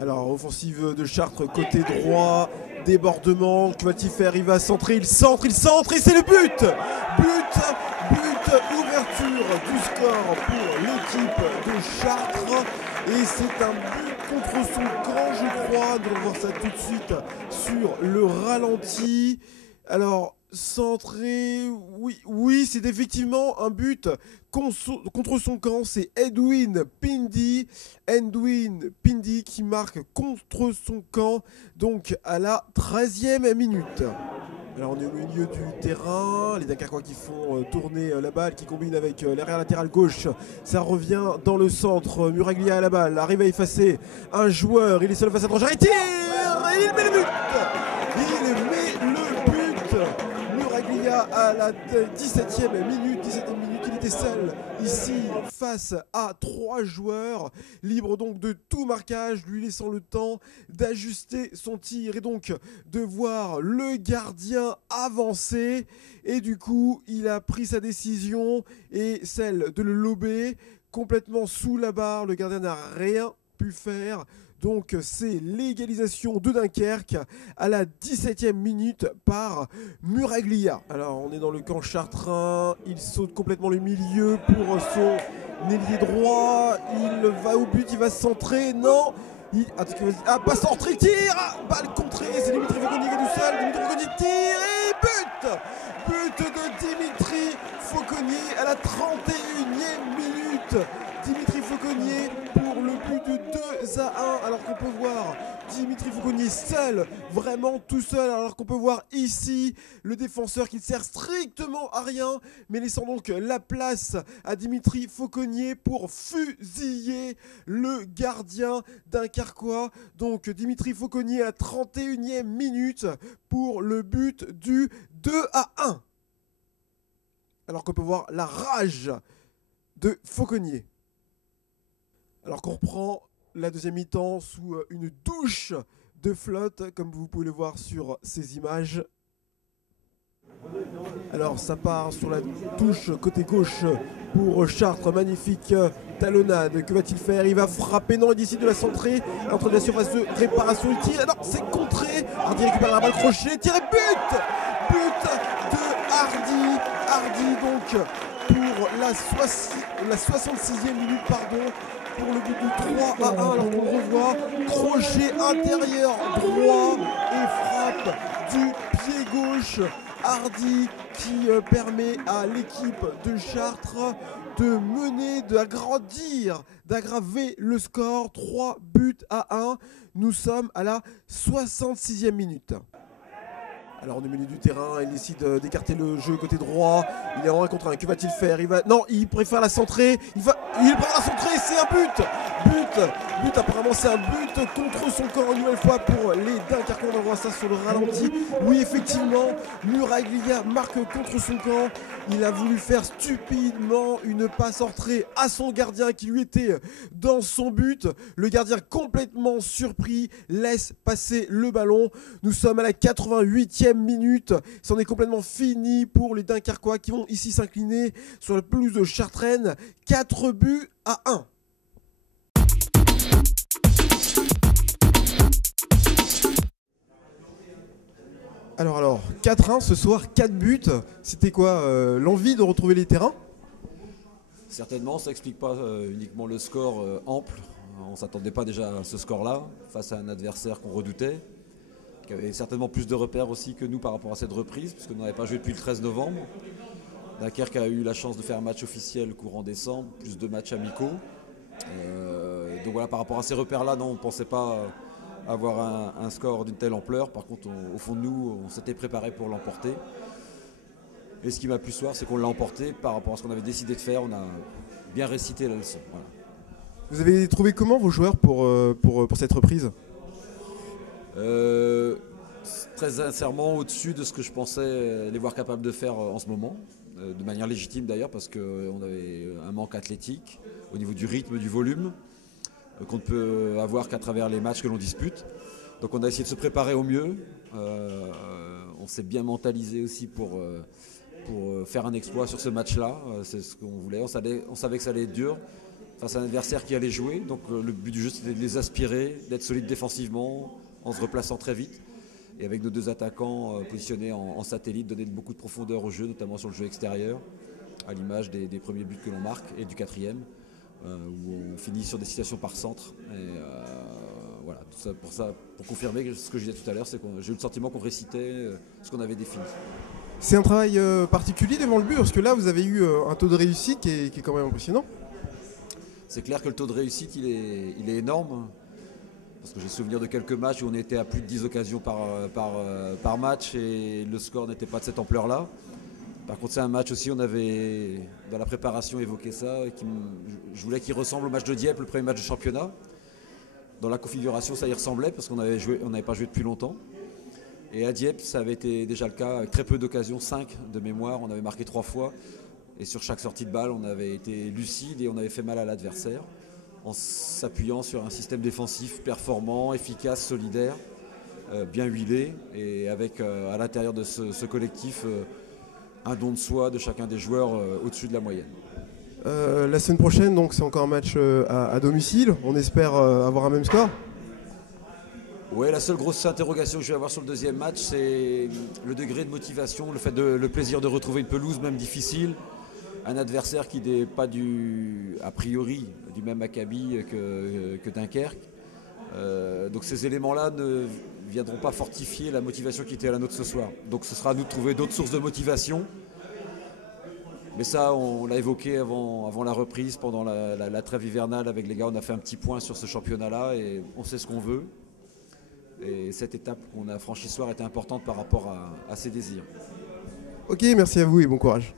Alors, offensive de Chartres, côté droit, débordement, que va-t-il faire? Il va centrer, il centre, et c'est le but! Ouverture du score pour l'équipe de Chartres. Et c'est un but contre son camp, je crois. Nous allons voir ça tout de suite sur le ralenti. Alors, centré, oui, c'est effectivement un but contre son camp. C'est Edwin Pindi qui marque contre son camp, donc à la 13e minute. Alors on est au milieu du terrain, les Dunkerquois qui font tourner la balle, qui combine avec l'arrière latéral gauche. Ça revient dans le centre, Muraglia à la balle, arrive à effacer un joueur, il est seul face à droite, il tire et il met le but. Muraglia à la 17e minute, il était seul ici face à 3 joueurs, libre donc de tout marquage, lui laissant le temps d'ajuster son tir et donc de voir le gardien avancer. Et du coup, il a pris sa décision et celle de le lober complètement sous la barre. Le gardien n'a rien pu faire. Donc c'est l'égalisation de Dunkerque à la 17e minute par Muraglia. Alors on est dans le camp chartrain, il saute complètement le milieu pour son ailier droit, il va au but, il va centrer, non, pas centré, tire, balle contrée, c'est Dimitri Fauconnier qui est tout seul, Dimitri Fauconnier tire et but de Dimitri Fauconnier à la 31e minute. Dimitri Fauconnier pour le but de 2-1, alors qu'on peut voir Dimitri Fauconnier seul, vraiment tout seul, alors qu'on peut voir ici le défenseur qui ne sert strictement à rien, mais laissant donc la place à Dimitri Fauconnier pour fusiller le gardien dunkerquois. Donc Dimitri Fauconnier à 31e minute pour le but du 2-1. Alors qu'on peut voir la rage de Fauconnier. Alors qu'on reprend la deuxième mi-temps sous une douche de flotte, comme vous pouvez le voir sur ces images. Alors ça part sur la touche côté gauche pour Chartres, magnifique talonnade, que va-t-il faire? Il va frapper, non, il décide de la centrer, entre la surface de réparation, il tire, non, c'est contré, Hardy récupère la balle, crochet, tir et but de Hardy donc pour la 66e minute, pour le but du 3-1, alors qu'on revoit crochet intérieur droit et frappe du pied gauche. Hardy qui permet à l'équipe de Chartres de mener, d'aggraver le score, 3-1. Nous sommes à la 66e minute. Alors on est au milieu du terrain, il décide d'écarter le jeu côté droit, il est en 1 contre 1, que va-t-il faire? Non, il préfère la centrer, il préfère la centrer, c'est un but, apparemment c'est un but contre son corps une nouvelle fois pour les Dunkerquois. On voit ça sur le ralenti. Oui, effectivement, Muraglia marque contre son camp, il a voulu faire stupidement une passe entrée à son gardien qui lui était dans son but. Le gardien complètement surpris laisse passer le ballon. Nous sommes à la 88e minute, c'en est complètement fini pour les Dunkerquois qui vont ici s'incliner sur la pelouse de Chartraine, 4-1. Alors, 4-1 ce soir, 4 buts, c'était quoi, l'envie de retrouver les terrains? Certainement, ça n'explique pas uniquement le score ample. On ne s'attendait pas déjà à ce score-là, face à un adversaire qu'on redoutait, qui avait certainement plus de repères aussi que nous par rapport à cette reprise, puisque nous n'avons pas joué depuis le 13 novembre. Dunkerque a eu la chance de faire un match officiel courant décembre, plus 2 matchs amicaux. Donc voilà, par rapport à ces repères-là, non, on ne pensait pas avoir un score d'une telle ampleur. Par contre, au fond de nous, on s'était préparé pour l'emporter. Et ce qui m'a plu ce soir, c'est qu'on l'a emporté par rapport à ce qu'on avait décidé de faire. On a bien récité la leçon. Voilà. Vous avez trouvé comment vos joueurs pour cette reprise? Très sincèrement, au-dessus de ce que je pensais les voir capables de faire en ce moment, de manière légitime d'ailleurs, parce qu'on avait un manque athlétique au niveau du rythme, du volume, qu'on ne peut avoir qu'à travers les matchs que l'on dispute. Donc on a essayé de se préparer au mieux. On s'est bien mentalisé aussi pour faire un exploit sur ce match-là. C'est ce qu'on voulait. On savait que ça allait être dur. face à un adversaire qui allait jouer. Donc le but du jeu, c'était de les aspirer, d'être solide défensivement, en se replaçant très vite. Et avec nos deux attaquants positionnés en satellite, donner beaucoup de profondeur au jeu, notamment sur le jeu extérieur, à l'image des premiers buts que l'on marque et du quatrième, où on finit sur des situations par centre. Et voilà, tout ça, pour confirmer ce que je disais tout à l'heure, c'est que j'ai eu le sentiment qu'on récitait ce qu'on avait défini. C'est un travail particulier devant le but, parce que là, vous avez eu un taux de réussite qui est quand même impressionnant. C'est clair que le taux de réussite, il est énorme. Parce que j'ai souvenir de quelques matchs où on était à plus de 10 occasions par match et le score n'était pas de cette ampleur-là. Par contre, c'est un match aussi, on avait dans la préparation évoqué ça, je voulais qu'il ressemble au match de Dieppe, le premier match de championnat. Dans la configuration, ça y ressemblait parce qu'on n'avait pas joué depuis longtemps. Et à Dieppe, ça avait été déjà le cas, avec très peu d'occasions, 5 de mémoire, on avait marqué 3 fois. Et sur chaque sortie de balle, on avait été lucide et on avait fait mal à l'adversaire, en s'appuyant sur un système défensif performant, efficace, solidaire, bien huilé, et avec à l'intérieur de ce collectif un don de soi de chacun des joueurs au-dessus de la moyenne. La semaine prochaine, donc, c'est encore un match à domicile. On espère avoir un même score. Oui, la seule grosse interrogation que je vais avoir sur le deuxième match, c'est le degré de motivation, le plaisir de retrouver une pelouse, même difficile. Un adversaire qui n'est pas a priori du même acabit que Dunkerque. Donc ces éléments-là ne viendront pas fortifier la motivation qui était à la nôtre ce soir. Donc ce sera à nous de trouver d'autres sources de motivation. Mais ça, on l'a évoqué avant la reprise, pendant la trêve hivernale avec les gars. On a fait un petit point sur ce championnat-là et on sait ce qu'on veut. Et cette étape qu'on a franchie ce soir était importante par rapport à ces désirs. Ok, merci à vous et bon courage.